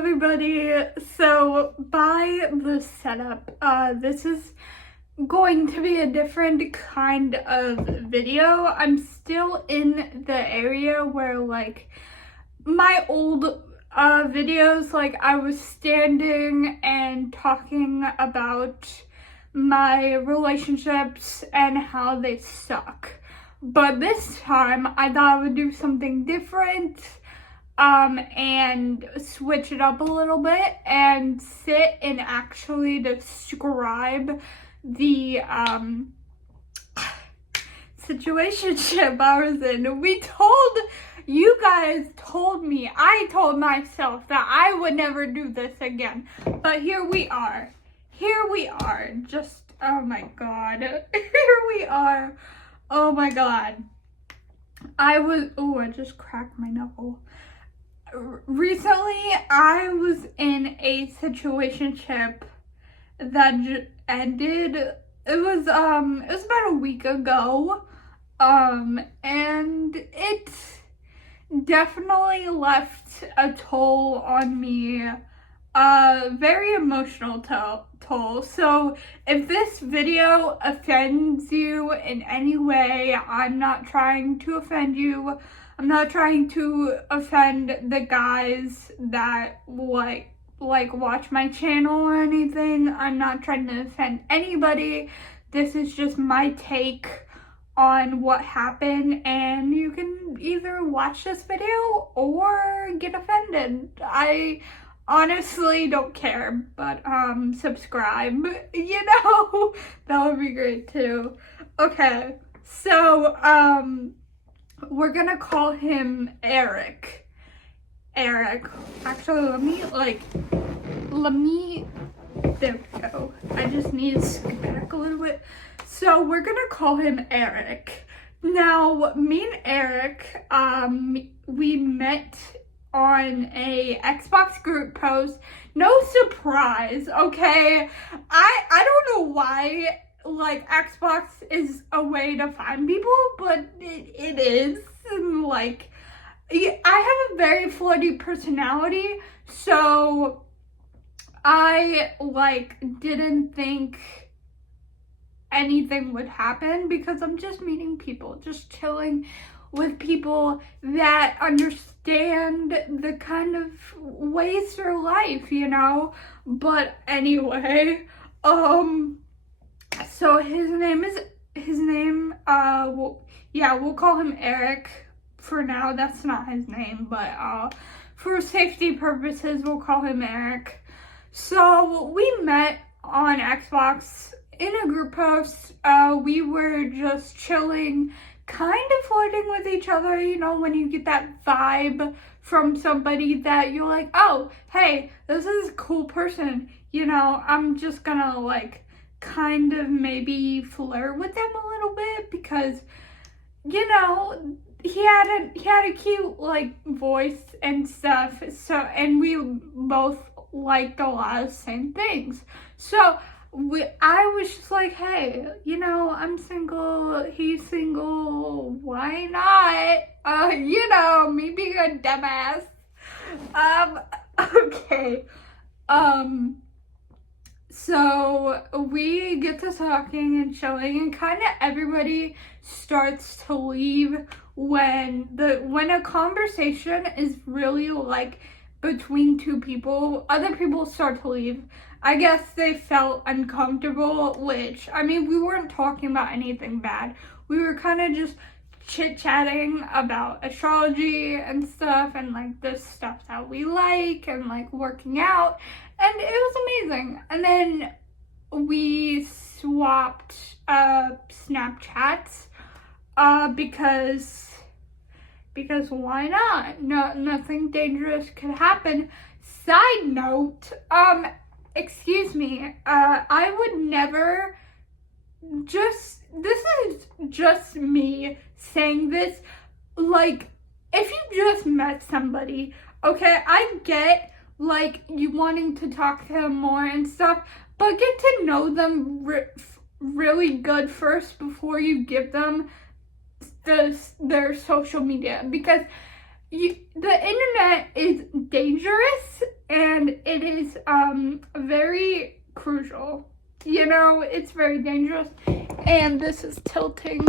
everybody. So by the setup, this is going to be a different kind of video. I'm still in the area where like my old videos, like I was standing and talking about my relationships and how they suck. But this time I thought I would do something different and switch it up a little bit and sit and actually describe the situationship I was in. You guys told me, I told myself that I would never do this again. But here we are. Just, oh my god. Here we are. Oh my god. I just cracked my knuckle. Recently, I was in a situationship that ended. It was about a week ago. And it definitely left a toll on me. Very emotional toll. So if this video offends you in any way, I'm not trying to offend you. I'm not trying to offend the guys that like watch my channel or anything. I'm not trying to offend anybody. This is just my take on what happened, and you can either watch this video or get offended. I honestly don't care, but subscribe, that would be great too. Okay, so we're gonna call him Eric. Actually, let me there we go. I just need to scoot back a little bit. So we're gonna call him Eric. Now, me and Eric, we met on a Xbox group post. No surprise, okay? I don't know why, like, Xbox is a way to find people, but it is. And, like, I have a very flirty personality, so I, didn't think anything would happen because I'm just meeting people, just chilling with people that understand the kind of ways through life, But anyway, so we'll call him Eric for now. That's not his name, but for safety purposes, we'll call him Eric. So we met on Xbox in a group post. We were just chilling, kind of flirting with each other, when you get that vibe from somebody that you're like, oh, hey, this is a cool person, I'm just gonna kind of maybe flirt with them a little bit because, he had a cute voice and stuff, so, and we both liked a lot of the same things. So I was just like, hey, I'm single, he's single, why not? Me being a dumbass. Okay. So we get to talking and chilling, and kind of everybody starts to leave when a conversation is really between two people. Other people start to leave. I guess they felt uncomfortable, which, we weren't talking about anything bad. We were kind of just chit-chatting about astrology and stuff, and the stuff that we like, and working out, and it was amazing. And then we swapped Snapchats because why not? Nothing dangerous could happen. Side note, excuse me, I would never this is just me saying this, if you just met somebody, okay, I get, you wanting to talk to them more and stuff, but get to know them really good first before you give them their social media, because the internet is dangerous, and is very crucial. You know, it's very dangerous. And this is tilting.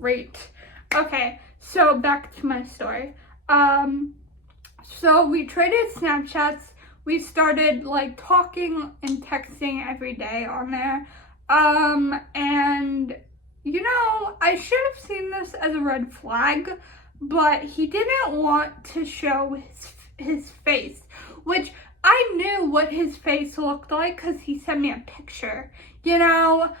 Great. Okay, so back to my story. So we traded Snapchats. We started like talking and texting every day on there. And you know, I should have seen this as a red flag, but he didn't want to show his face, which I knew what his face looked like because he sent me a picture, you know.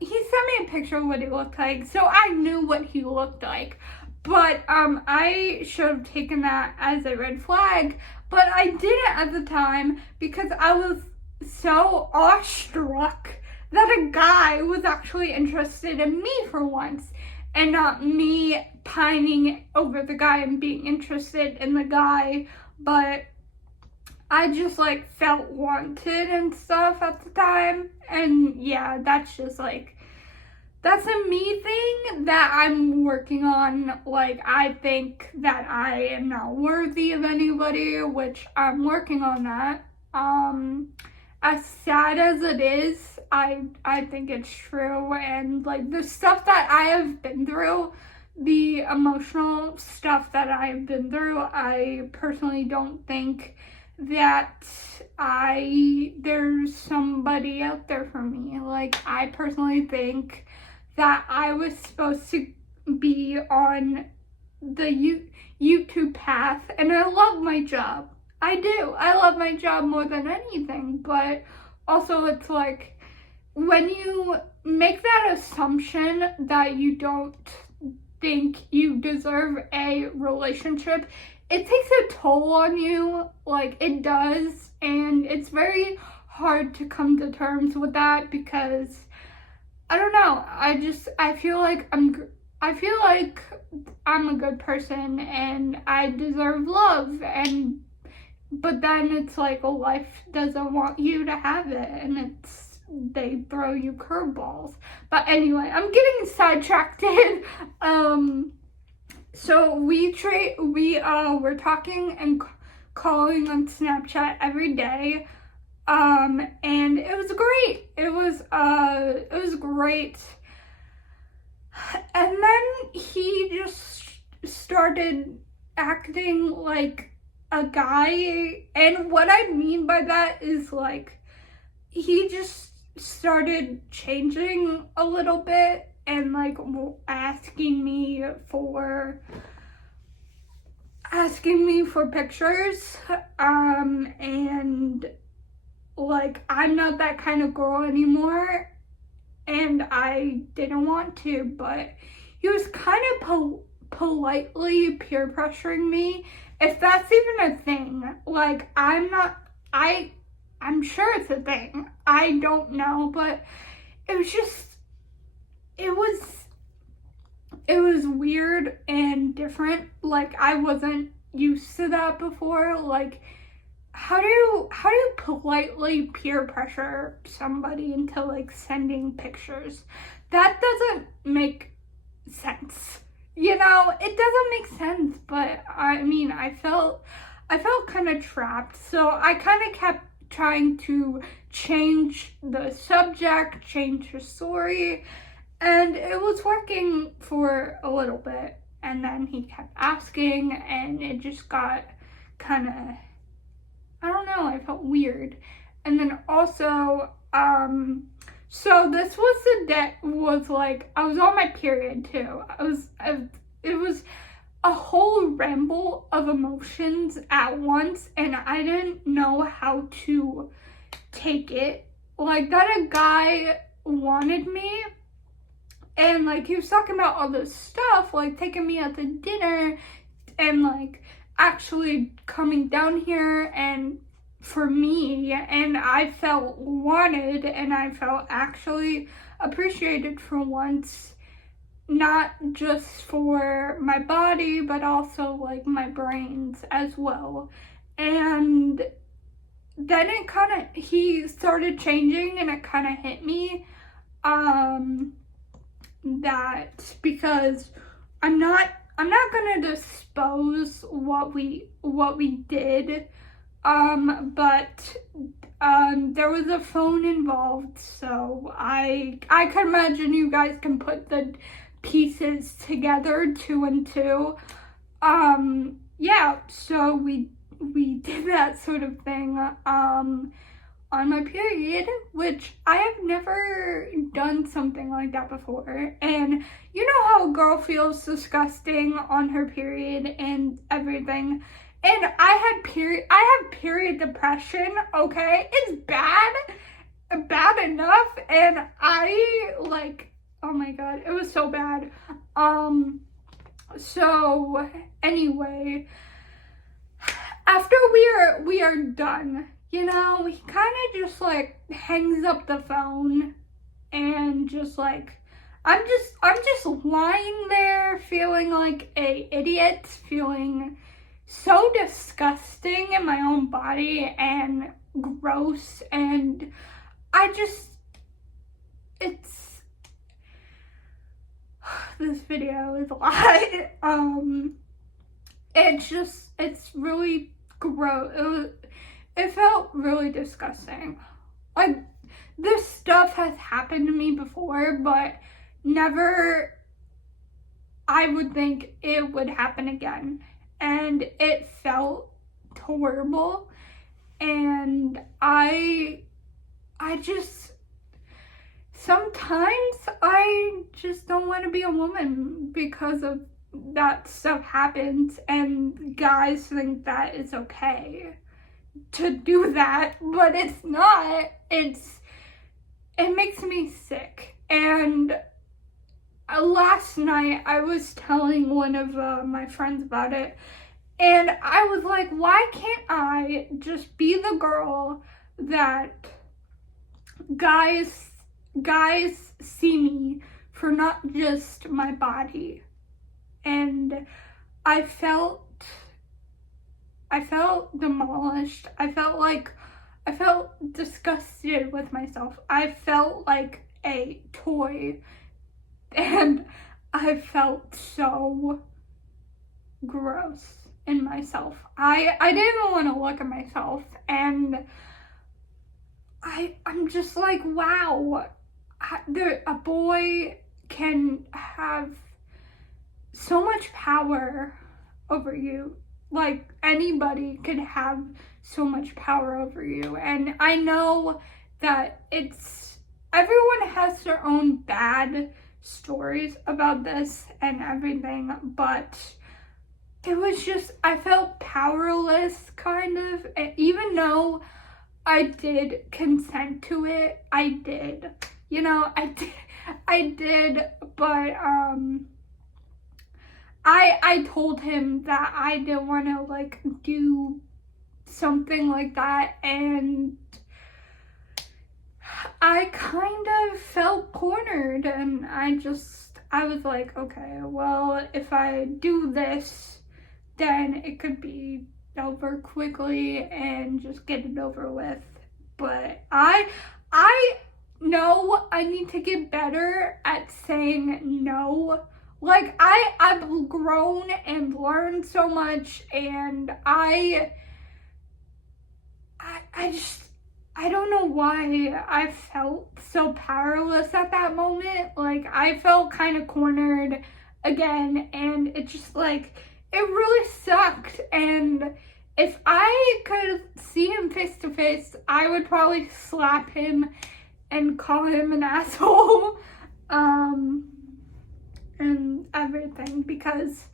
He sent me a picture of what he looked like, so I knew what he looked like. But I should have taken that as a red flag, but I didn't at the time because I was so awestruck that a guy was actually interested in me for once, and not me pining over the guy and being interested in the guy. But I just like felt wanted and stuff at the time, and yeah, that's just like, that's a me thing that I'm working on. Like, I think that I am not worthy of anybody, which I'm working on that. As sad as it is, I think it's true, and like the stuff that I have been through, the emotional stuff that I have been through, I personally don't think that there's somebody out there for me. Like, I personally think that I was supposed to be on the YouTube path, and I love my job. I do. I love my job more than anything, but also it's like, when you make that assumption that you don't think you deserve a relationship, it takes a toll on you. Like, it does, and it's very hard to come to terms with that because, I don't know, I feel like I'm a good person and I deserve love, but then it's like life doesn't want you to have it, and they throw you curveballs. But anyway, I'm getting sidetracked. So we're talking and calling on Snapchat every day. And it was great. It was great. And then he just started acting like a guy, and what I mean by that is like, he just started changing a little bit and like asking me for pictures, and like, I'm not that kind of girl anymore, and I didn't want to, but he was kind of politely peer pressuring me, if that's even a thing. Like, I'm sure it's a thing. I don't know, but it was weird and different. Like, I wasn't used to that before. Like, how do you politely peer pressure somebody into like sending pictures? That doesn't make sense. You know, it doesn't make sense, but I mean, I felt kind of trapped. So I kind of kept trying to change the subject, change the story, and it was working for a little bit. And then he kept asking, and it just got kind of, I don't know, I felt weird. And then also, so this was the day, was like, I was on my period too. It was a whole ramble of emotions at once, and I didn't know how to take it. Like, that a guy wanted me, and like, he was talking about all this stuff, like taking me out to dinner, and like actually coming down here and for me, and I felt wanted, and I felt actually appreciated for once, not just for my body, but also like my brains as well. And then he started changing, and it kind of hit me, that because I'm not gonna dispose what we did, but there was a phone involved, so I could imagine you guys can put the pieces together, 2 and 2. Yeah, so we did that sort of thing on my period, which I have never done something like that before. And you know how a girl feels disgusting on her period and everything. And I have period depression, okay? It's bad enough, and I, like, oh my god, it was so bad. So anyway, after we are done, you know, he kind of just like hangs up the phone and just like, I'm just lying there feeling like a idiot, feeling so disgusting in my own body and gross, and it's this video is a lot. It's really gross. It felt really disgusting. Like, this stuff has happened to me before, but never I would think it would happen again. And it felt horrible. And I just, sometimes I just don't want to be a woman because of that stuff happens, and guys think that it's okay to do that, but it's not. It makes me sick. And last night I was telling one of my friends about it, and I was like, why can't I just be the girl that guys see me for, not just my body? And I felt demolished. I felt disgusted with myself. I felt like a toy, and I felt so gross in myself. I didn't even want to look at myself, and I'm just like, wow, a boy can have so much power over you. Like, anybody could have so much power over you. And I know that everyone has their own bad stories about this and everything, but it was just, I felt powerless, kind of. And even though I did consent to it, I did, you know, I did, but I told him that I didn't want to, like, do something like that, and I kind of felt cornered, and I was like, okay, well, if I do this, then it could be over quickly and just get it over with. But I know I need to get better at saying no. Like, I've grown and learned so much, and I don't know why I felt so powerless at that moment. Like, I felt kind of cornered again, and it just, like, it really sucked. And if I could see him face to face, I would probably slap him and call him an asshole. And everything, because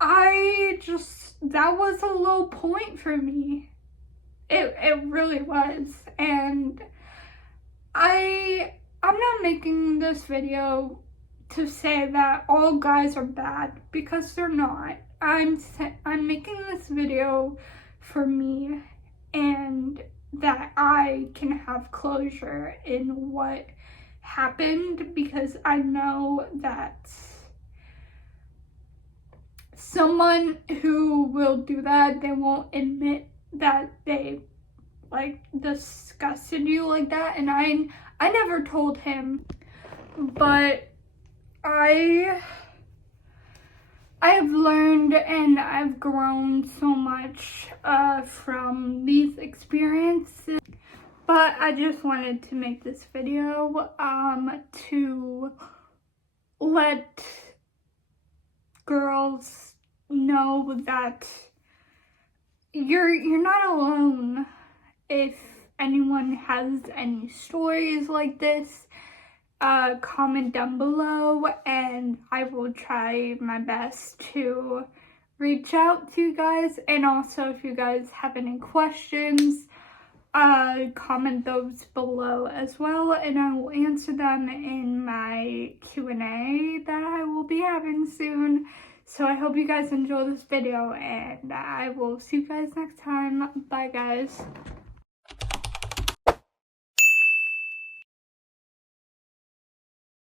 that was a low point for me. It really was. And I'm not making this video to say that all guys are bad, because they're not. I'm making this video for me, and that I can have closure in what happened, because I know that someone who will do that, they won't admit that they, like, disgusted you like that. And I never told him, but I have learned and I've grown so much from these experiences. But I just wanted to make this video to let girls know that you're not alone. If anyone has any stories like this, comment down below and I will try my best to reach out to you guys. And also, if you guys have any questions, comment those below as well, and I will answer them in my Q&A that I will be having soon. So I hope you guys enjoy this video, and I will see you guys next time. Bye, guys.